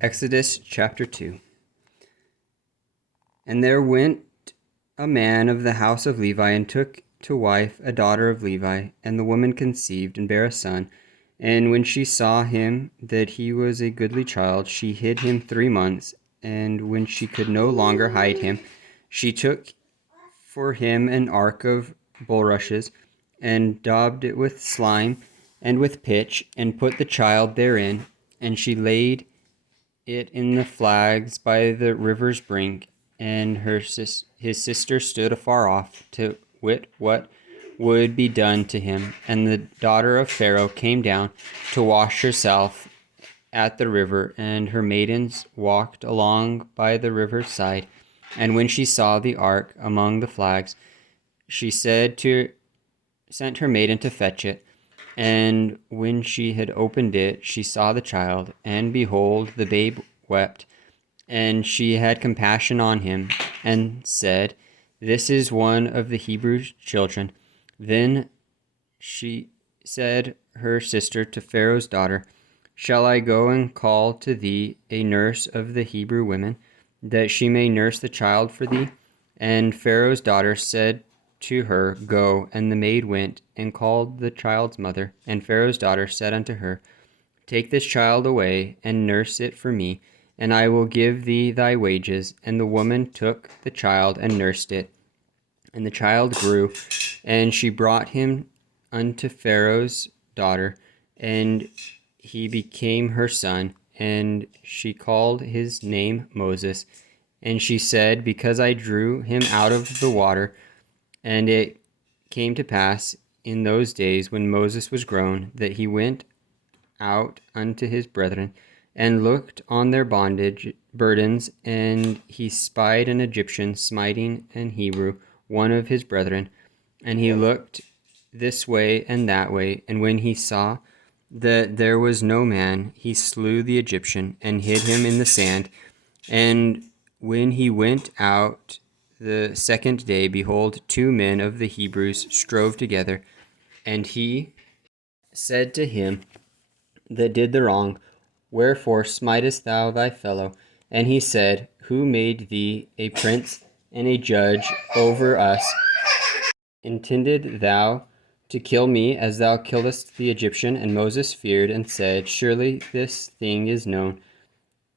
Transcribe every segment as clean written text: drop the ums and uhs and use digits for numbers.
Exodus chapter 2. And there went a man of the house of Levi, and took to wife a daughter of Levi. And the woman conceived, and bare a son. And when she saw him that he was a goodly child, she hid him 3 months. And when she could no longer hide him, she took for him an ark of bulrushes, and daubed it with slime and with pitch, and put the child therein. And she laid it in the flags by the river's brink. And his sister stood afar off, to wit what would be done to him. And the daughter of Pharaoh came down to wash herself at the river, and her maidens walked along by the river's side. And when she saw the ark among the flags, she sent her maiden to fetch it. And when she had opened it, she saw the child, and behold, the babe wept. And she had compassion on him, and said, "This is one of the Hebrew children." Then she said her sister to Pharaoh's daughter, "Shall I go and call to thee a nurse of the Hebrew women, that she may nurse the child for thee?" And Pharaoh's daughter said to her, "Go." And the maid went and called the child's mother. And Pharaoh's daughter said unto her, "Take this child away, and nurse it for me, and I will give thee thy wages." And the woman took the child and nursed it. And the child grew, and she brought him unto Pharaoh's daughter, and he became her son. And she called his name Moses. And she said, "Because I drew him out of the water." And it came to pass in those days, when Moses was grown, that he went out unto his brethren, and looked on their burdens, and he spied an Egyptian smiting an Hebrew, one of his brethren. And he looked this way and that way, and when he saw that there was no man, he slew the Egyptian, and hid him in the sand. And when he went out the second day, behold, 2 men of the Hebrews strove together. And he said to him that did the wrong, "Wherefore smitest thou thy fellow?" And he said, "Who made thee a prince and a judge over us? Intended thou to kill me as thou killest the Egyptian?" And Moses feared, and said, "Surely this thing is known."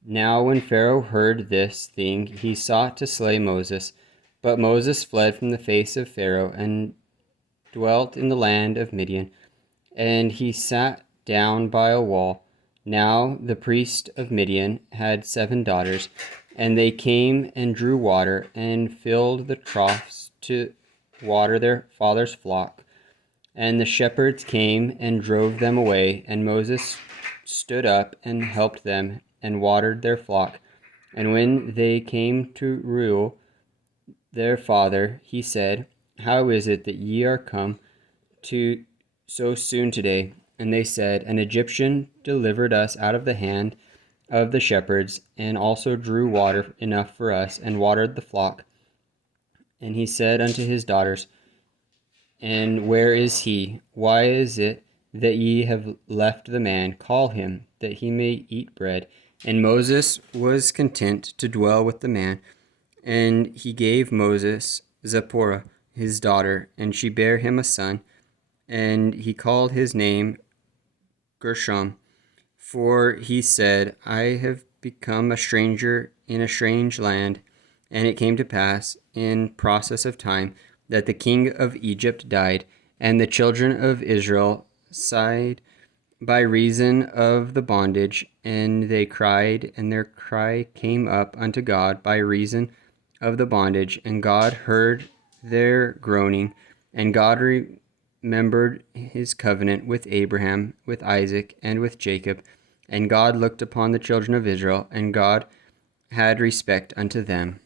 Now when Pharaoh heard this thing, he sought to slay Moses. But Moses fled from the face of Pharaoh, and dwelt in the land of Midian. And he sat down by a wall. Now the priest of Midian had 7 daughters, and they came and drew water, and filled the troughs to water their father's flock. And the shepherds came and drove them away, and Moses stood up and helped them, and watered their flock. And when they came to Reuel their father, he said, "How is it that ye are come to so soon today?" And they said, "An Egyptian delivered us out of the hand of the shepherds, and also drew water enough for us, and watered the flock." And he said unto his daughters, "And where is he? Why is it that ye have left the man? Call him, that he may eat bread." And Moses was content to dwell with the man. And he gave Moses Zipporah his daughter, and she bare him a son. And he called his name Gershom, for he said, "I have become a stranger in a strange land." And it came to pass in process of time that the king of Egypt died, and the children of Israel sighed by reason of the bondage, and they cried, and their cry came up unto God by reason of the bondage. And God heard their groaning, and God remembered his covenant with Abraham, with Isaac, and with Jacob. And God looked upon the children of Israel, and God had respect unto them.